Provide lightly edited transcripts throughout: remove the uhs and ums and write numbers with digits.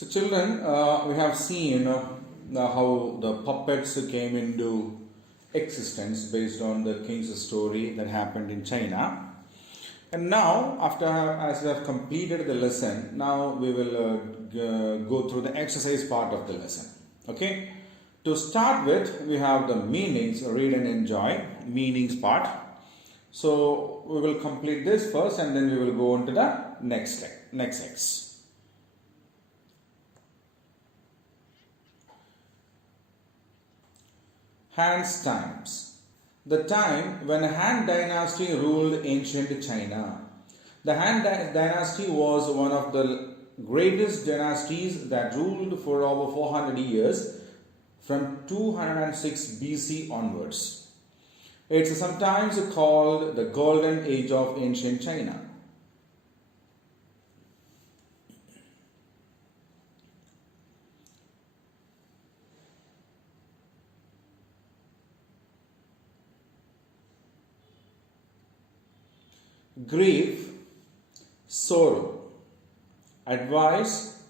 So, children, we have seen how the puppets came into existence based on the king's story that happened in China. And now, as we have completed the lesson, now we will go through the exercise part of the lesson. Okay. To start with, we have the meanings, read and enjoy, meanings part. So we will complete this first, and then we will go on to the next X. Han's times. The time when Han dynasty ruled ancient China. The Han dynasty was one of the greatest dynasties that ruled for over 400 years from 206 BC onwards. It's sometimes called the Golden Age of ancient China. Grief, sorrow, advice,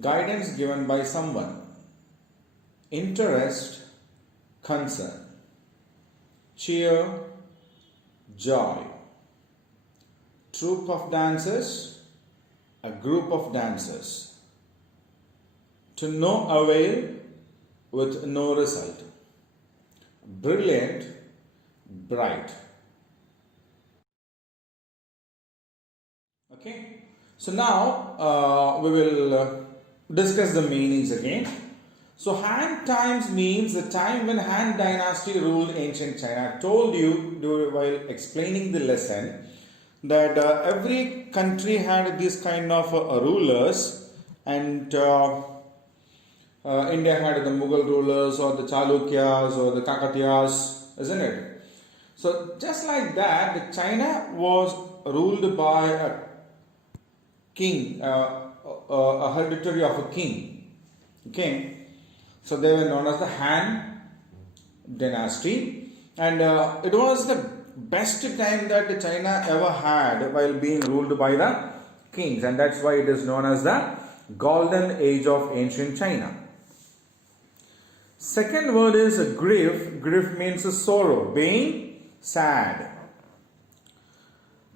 guidance given by someone, interest, concern, cheer, joy, troop of dancers, a group of dancers, to no avail with no result, brilliant, bright. Okay, so now we will discuss the meanings again. So Han times means the time when Han dynasty ruled ancient China. I told you while explaining the lesson that every country had these kind of rulers, and India had the Mughal rulers or the Chalukyas or the Kakatiyas, isn't it? So just like that, China was ruled by a king, a hereditary of a king. Okay. So they were known as the Han dynasty, and it was the best time that China ever had while being ruled by the kings, and that's why it is known as the Golden Age of ancient China. Second word is grief. Grief means sorrow, being sad.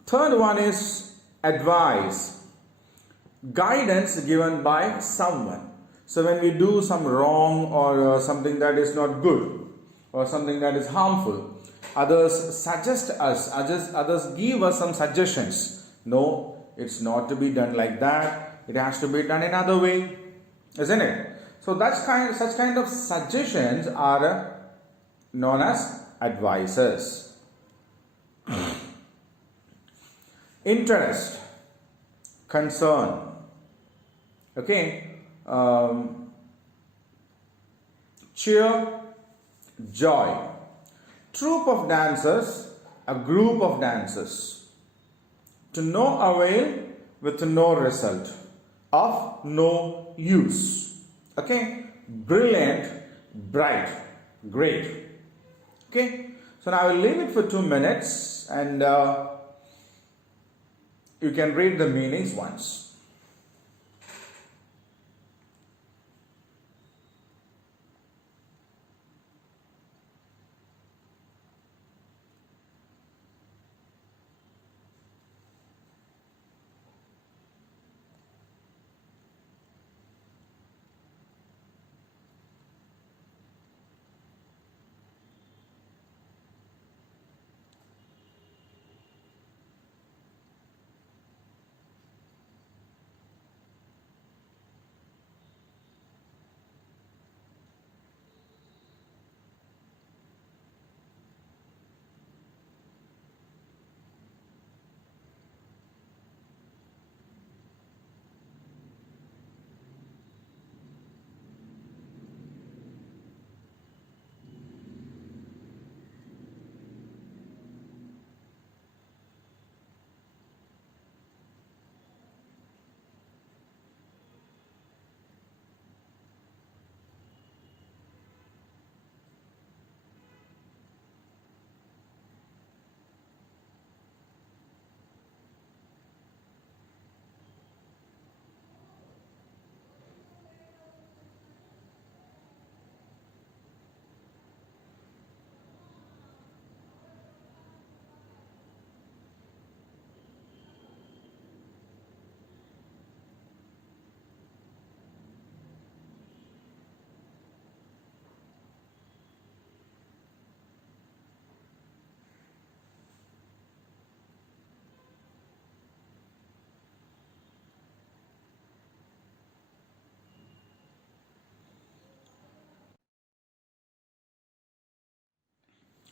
Third one is advice, guidance given by someone. So when we do some wrong or something that is not good or something that is harmful, others suggest us, others give us some suggestions. No, it's not to be done like that. It has to be done another way, isn't it? So such kind of suggestions are known as advices. Interest, concern. Okay. Cheer, joy, troop of dancers, a group of dancers, to no avail with no result, of no use. Okay, brilliant, bright, great. Okay, so now I will leave it for 2 minutes, and you can read the meanings once.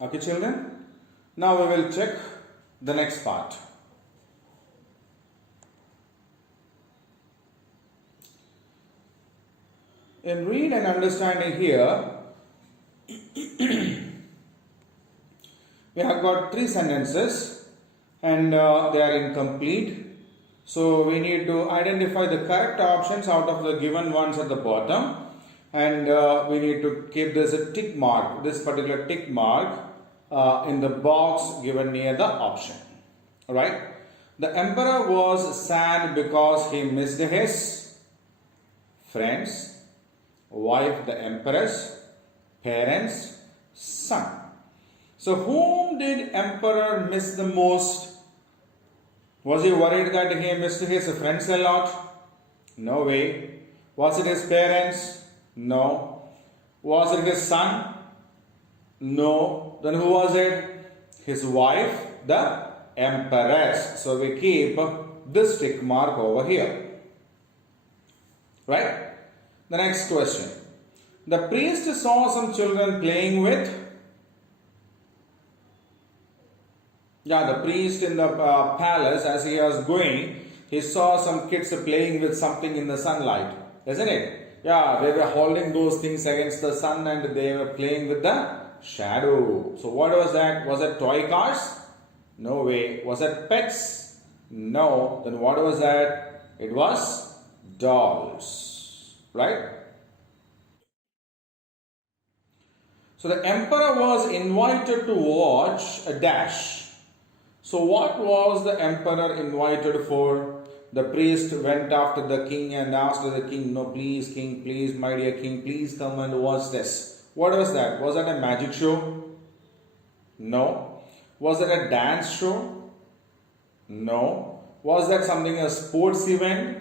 Okay, children? Now we will check the next part. In read and understanding here, we have got 3 sentences and they are incomplete. So we need to identify the correct options out of the given ones at the bottom, and we need to keep this a tick mark, this particular tick mark in the box given near the option. Alright. The emperor was sad because he missed his friends, wife the empress, parents, son. So whom did emperor miss the most? Was he worried that he missed his friends a lot? No way. Was it his parents? No. Was it his son? No. Then who was it? His wife, the empress. So we keep this tick mark over here. Right? The next question. The priest saw some children playing with. Yeah, the priest in the palace, as he was going, he saw some kids playing with something in the sunlight, isn't it? Yeah, they were holding those things against the sun and they were playing with the shadow. So what was that? Was it toy cars? No way. Was it pets? No. Then what was that? It was dolls. Right? So the emperor was invited to watch a dash. So what was the emperor invited for? The priest went after the king and asked the king, no, please, king, please, my dear king, please come and watch this. What was that? Was that a magic show? No. Was it a dance show? No. Was that something, a sports event?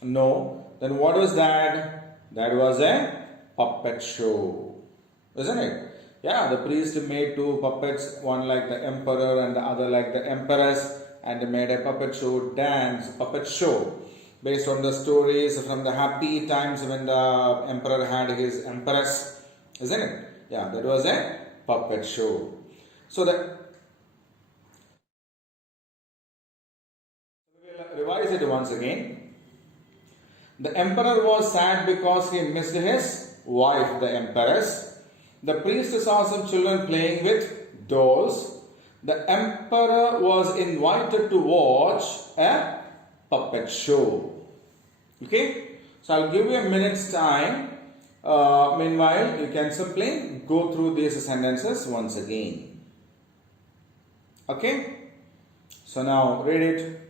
No. Then what was that? That was a puppet show. Isn't it? Yeah, the priest made 2 puppets, one like the emperor and the other like the empress, and made a puppet show, puppet show, based on the stories from the happy times when the emperor had his empress, isn't it? Yeah, that was a puppet show. So we'll revise it once again. The emperor was sad because he missed his wife, the empress. The priest saw some children playing with dolls. The emperor was invited to watch a puppet show. Okay? So I'll give you a minute's time. Meanwhile, you can simply go through these sentences once again. Okay? So now read it.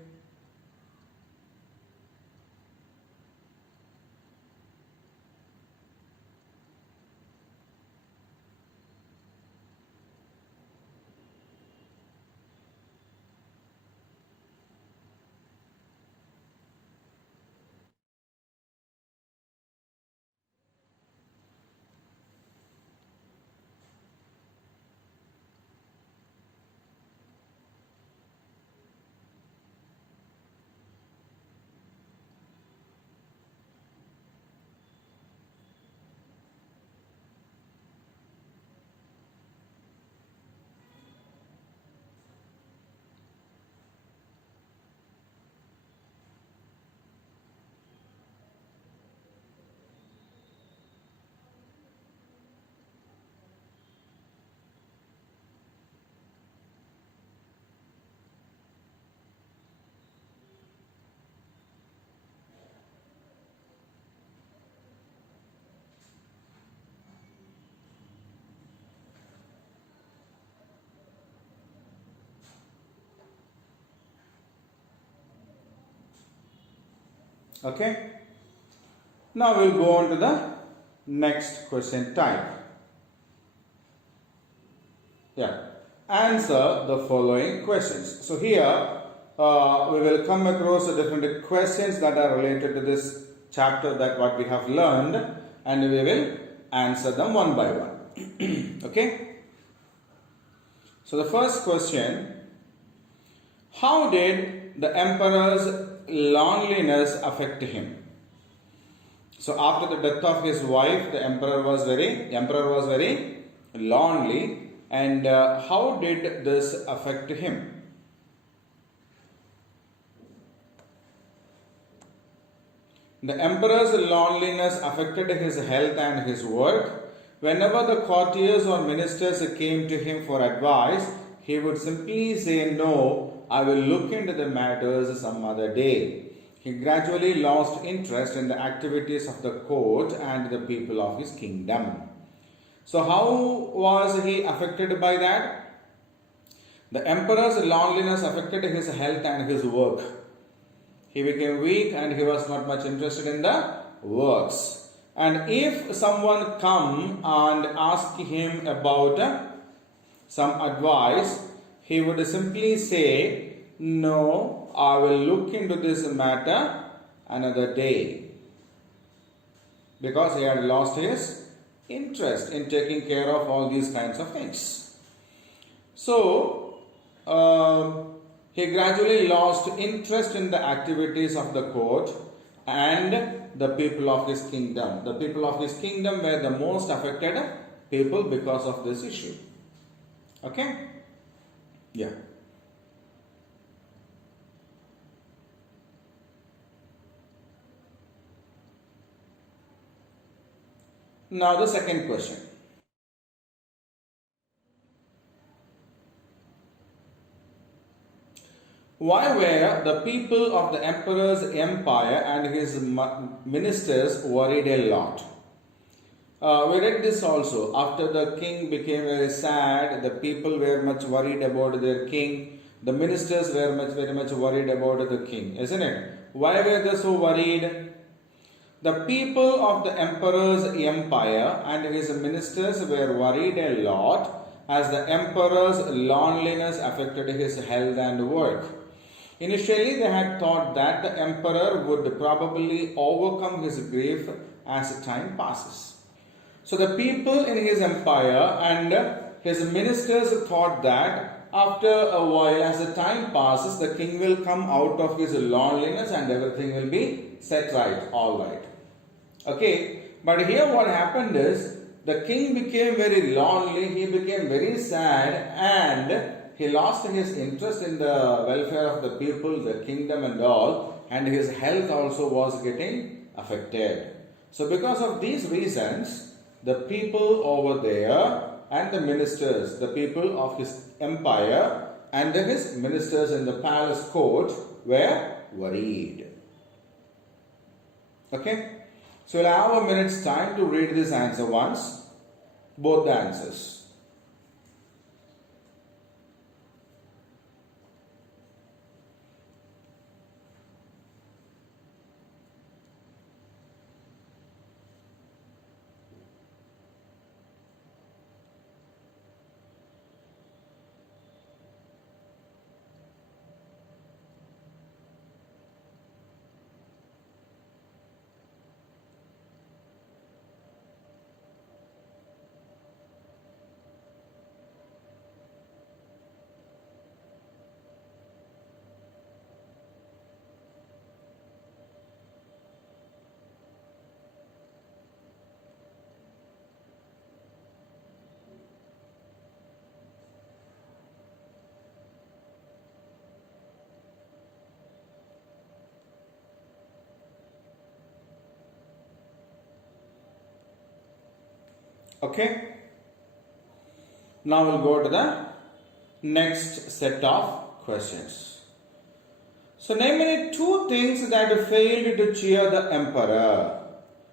Okay. Now we'll go on to the next question type. Yeah. Answer the following questions. So here we will come across the different questions that are related to this chapter, that what we have learned, and we will answer them one by one. Okay. So the first question: how did the emperor's loneliness affect him? So after the death of his wife, the emperor was very lonely. And how did this affect him? The emperor's loneliness affected his health and his work. Whenever the courtiers or ministers came to him for advice, he would simply say, "No, I will look into the matters some other day." He gradually lost interest in the activities of the court and the people of his kingdom. So, how was he affected by that? The emperor's loneliness affected his health and his work. He became weak and he was not much interested in the works. And if someone come and ask him about some advice, he would simply say, "No, I will look into this matter another day." Because he had lost his interest in taking care of all these kinds of things. So, he gradually lost interest in the activities of the court and the people of his kingdom. The people of his kingdom were the most affected people because of this issue. Okay? Yeah. Now the second question. Why were the people of the emperor's empire and his ministers worried a lot? We read this also. After the king became very sad, the people were much worried about their king. The ministers were very much worried about the king, isn't it? Why were they so worried? The people of the emperor's empire and his ministers were worried a lot as the emperor's loneliness affected his health and work. Initially, they had thought that the emperor would probably overcome his grief as time passes. So, the people in his empire and his ministers thought that after a while, as the time passes, the king will come out of his loneliness and everything will be set right, all right. Okay, but here what happened is the king became very lonely, he became very sad, and he lost his interest in the welfare of the people, the kingdom and all, and his health also was getting affected. So because of these reasons, the people over there and the ministers, the people of his empire and his ministers in the palace court were worried. Okay? So we'll have a minute's time to read this answer once, both the answers. Okay. Now we'll go to the next set of questions. So name me two things that failed to cheer the emperor.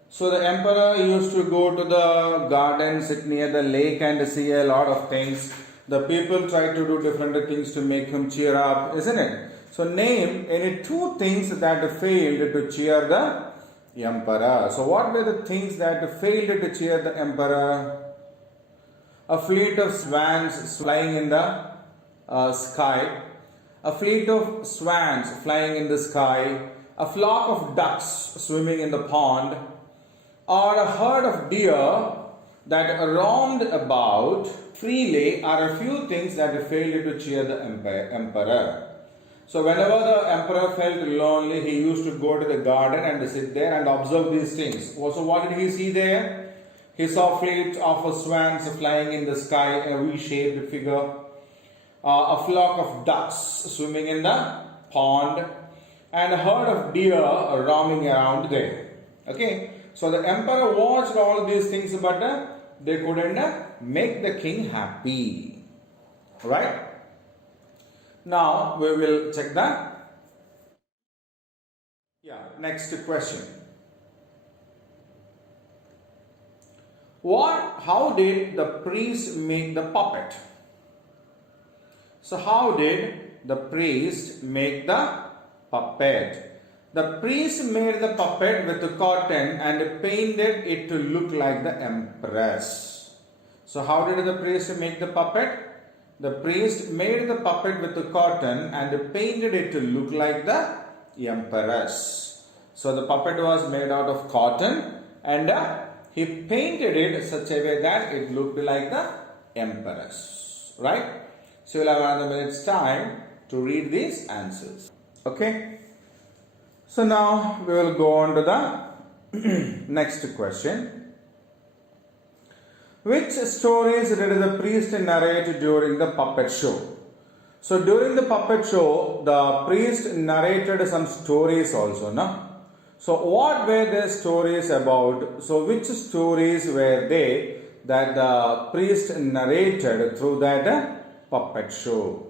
So the emperor used to go to the garden, sit near the lake and see a lot of things. The people tried to do different things to make him cheer up, isn't it? So name any two things that failed to cheer the emperor. So what were the things that failed to cheer the emperor? A fleet of swans flying in the sky, a fleet of swans flying in the sky, a flock of ducks swimming in the pond, or a herd of deer that roamed about freely are a few things that failed to cheer the emperor. So whenever the emperor felt lonely, he used to go to the garden and sit there and observe these things. Also, what did he see there? He saw fleet of swans flying in the sky, a V-shaped figure, a flock of ducks swimming in the pond, and a herd of deer roaming around there. Okay, so the emperor watched all these things, but they couldn't make the king happy. Right? Now we will check the next question. How did the priest make the puppet? So how did the priest make the puppet? The priest made the puppet with the cotton and painted it to look like the empress. So how did the priest make the puppet? The priest made the puppet with the cotton and painted it to look like the empress. So the puppet was made out of cotton and he painted it such a way that it looked like the empress. Right? So you'll have another minute's time to read these answers. Okay? So now we will go on to the next question. Which stories did the priest narrate during the puppet show? So during the puppet show, the priest narrated some stories also, no? So what were the stories about? So which stories were they that the priest narrated through that puppet show?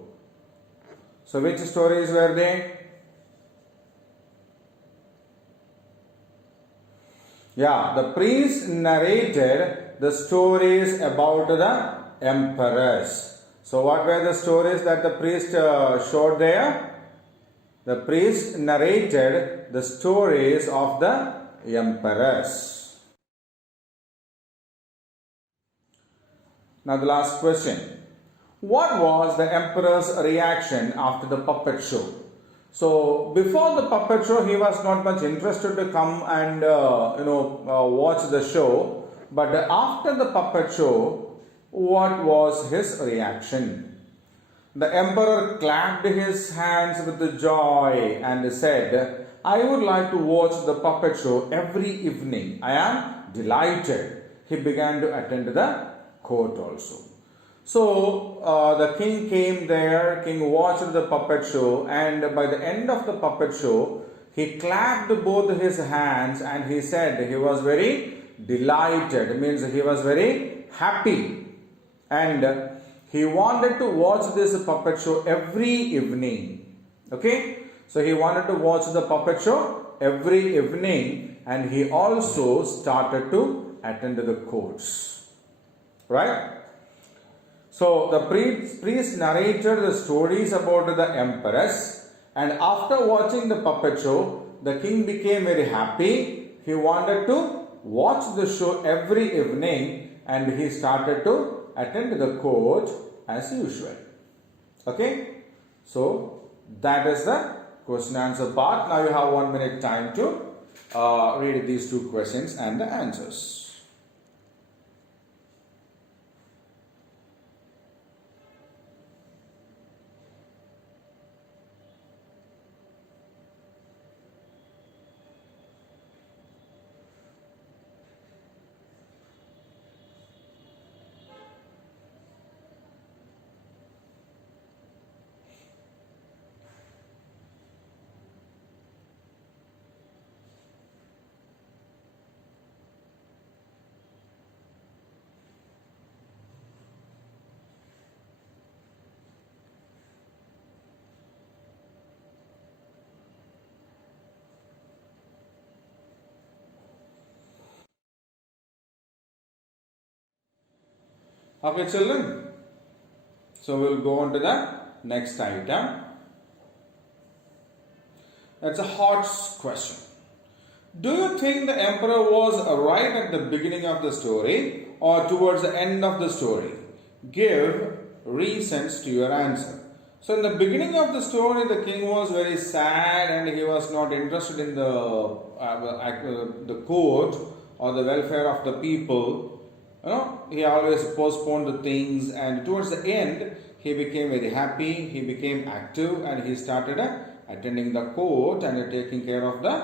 So which stories were they? Yeah, the priest narrated the stories about the emperors. So what were the stories that the priest showed there? The priest narrated the stories of the emperors. Now the last question. What was the emperor's reaction after the puppet show? So before the puppet show, he was not much interested to come and watch the show. But after the puppet show, what was his reaction? The emperor clapped his hands with the joy and said, "I would like to watch the puppet show every evening. I am delighted." He began to attend the court also. So the king came there, king watched the puppet show, and by the end of the puppet show, he clapped both his hands and he said he was very delighted. It means he was very happy. And he wanted to watch this puppet show every evening. Okay? So he wanted to watch the puppet show every evening, and he also started to attend the courts. Right? So the priest narrated the stories about the empress, and after watching the puppet show, the king became very happy. He wanted to watch the show every evening, and he started to attend the court as usual. Okay? So that is the question answer part. Now you have 1 minute time to read these two questions and the answers. Okay, children. So we'll go on to the next item. That's a hot question. Do you think the emperor was right at the beginning of the story or towards the end of the story? Give reasons to your answer. So in the beginning of the story, the king was very sad and he was not interested in the court or the welfare of the people. He always postponed the things, and towards the end, he became very happy, he became active, and he started attending the court and taking care of the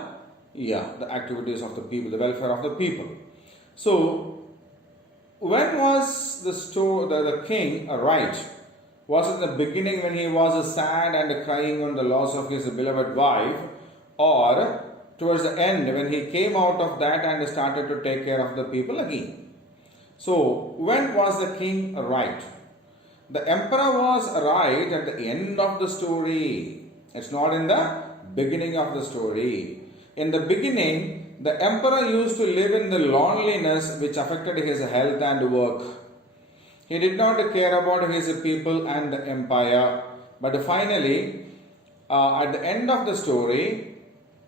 activities of the people, the welfare of the people. So when was the king right? Was it the beginning when he was sad and crying on the loss of his beloved wife, or towards the end when he came out of that and started to take care of the people again? So, when was the king right? The emperor was right at the end of the story. It's not in the beginning of the story. In the beginning, the emperor used to live in the loneliness which affected his health and work. He did not care about his people and the empire. But finally, at the end of the story,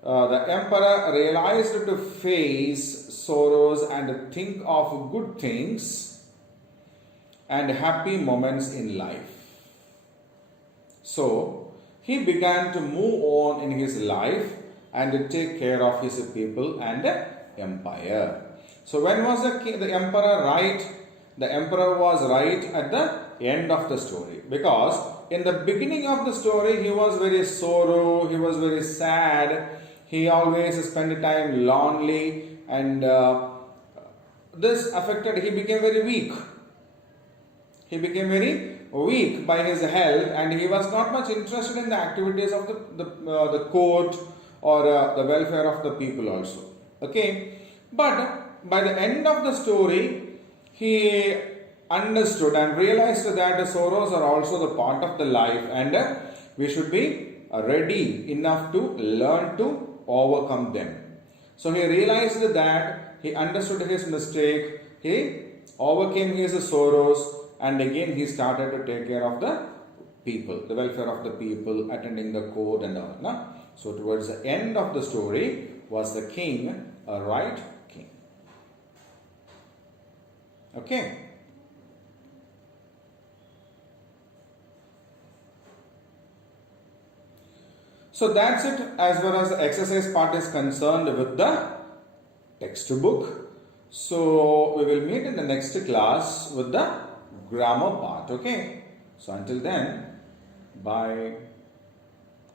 the emperor realized to face sorrows and think of good things and happy moments in life. So, he began to move on in his life and take care of his people and empire. So, when was the emperor right? The emperor was right at the end of the story, because in the beginning of the story he was very sorrow, he was very sad, he always spent time lonely, and this affected, he became very weak. He became very weak by his health, and he was not much interested in the activities of the court or the welfare of the people also. Okay, but by the end of the story, he understood and realized that the sorrows are also the part of the life, and we should be ready enough to learn to overcome them. So he realized that, he understood his mistake, he overcame his sorrows, and again he started to take care of the people, the welfare of the people, attending the court and all. No? So towards the end of the story, was the king a right king? Okay. So that's it as far as the exercise part is concerned with the textbook. So we will meet in the next class with the grammar part. Okay. So until then, bye.